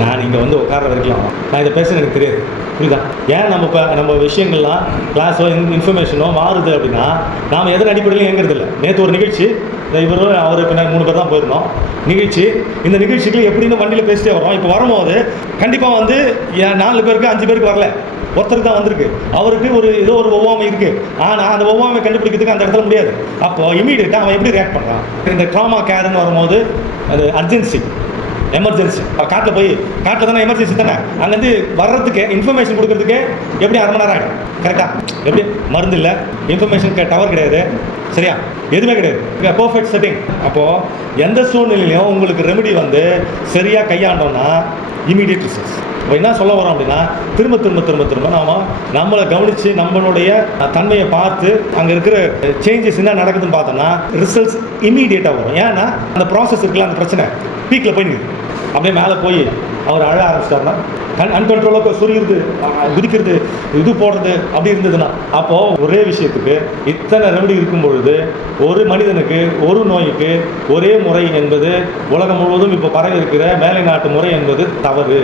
நான் இங்கே வந்து உட்கார வரைக்கும் நான் இதை பேசுறது எனக்கு தெரியாது, புரியுதா? ஏன் நம்ம விஷயங்கள்லாம் கிளாஸோ இன்ஃபர்மேஷனோ மாறுது அப்படின்னா நாம் எதன் அடிப்படையிலும் இயங்குறது இல்லை. நேற்று ஒரு நிகழ்ச்சி, இவரும் அவர் பின்ன 3 பேர் தான் போயிருந்தோம் நிகழ்ச்சி. இந்த நிகழ்ச்சிக்கு எப்படின்னு வண்டியில் பேசிட்டே வரோம். இப்போ வரும்போது கண்டிப்பாக வந்து 4 பேருக்கு 5 பேருக்கு வரல, ஒருத்தருக்கு தான் வந்திருக்கு. அவருக்கு ஏதோ ஒரு ஒவ்வாமை இருக்குது. ஆனால் அந்த ஒவ்வாமை கண்டுபிடிக்கிறதுக்கு அந்த இடத்துல முடியாது. அப்போது இமீடியட்டாக அவன் எப்படி ரியாக்ட் பண்ணுறான்? இந்த ட்ராமா கேர்னு வரும்போது அது அர்ஜென்சி, எமர்ஜென்சி. காட்டில் தானே எமர்ஜென்சி தானே, அங்கேருந்து வர்றதுக்கு இன்ஃபர்மேஷன் கொடுக்கறதுக்கு எப்படி 1/2 மணி நேரம் ஆகிடும் கரெக்டாக? எப்படி மருந்து இல்லை, இன்ஃபர்மேஷன் டவர் கிடையாது, சரியா? எதுவுமே கிடையாது, பர்ஃபெக்ட் செட்டிங். அப்போது எந்த சூழ்நிலையிலையும் உங்களுக்கு ரெமெடி வந்து சரியாக கையாண்டோம்னா இமீடியட் ரிசல்ட்ஸ். இப்போ என்ன சொல்ல வரோம் அப்படின்னா, திரும்ப நம்மளை கவனித்து நம்மளுடைய தன்மையை பார்த்து அங்கே இருக்கிற சேஞ்சஸ் என்ன நடக்குதுன்னு பார்த்தோன்னா ரிசல்ட்ஸ் இமீடியட்டாக வரும். ஏன்னா அந்த ப்ராசஸ் இருக்குல்ல, அந்த பிரச்சனை பீக்கில் போய் நிற்குது. அப்படியே மேலே போய் அவர் அழ ஆரம்பிச்சிட்டாருன்னா, அன்கண்ட்ரோலாக சுரிகிறது, குதிக்கிறது, இது போடுறது அப்படி இருந்ததுன்னா, அப்போது ஒரே விஷயத்துக்கு இத்தனை ரெமெடி இருக்கும் பொழுது ஒரு மனிதனுக்கு ஒரு நோய்க்கு ஒரே முறை என்பது உலகம் முழுவதும் இப்போ பரவி இருக்கிற மேலை நாட்டு முறை என்பது தவறு.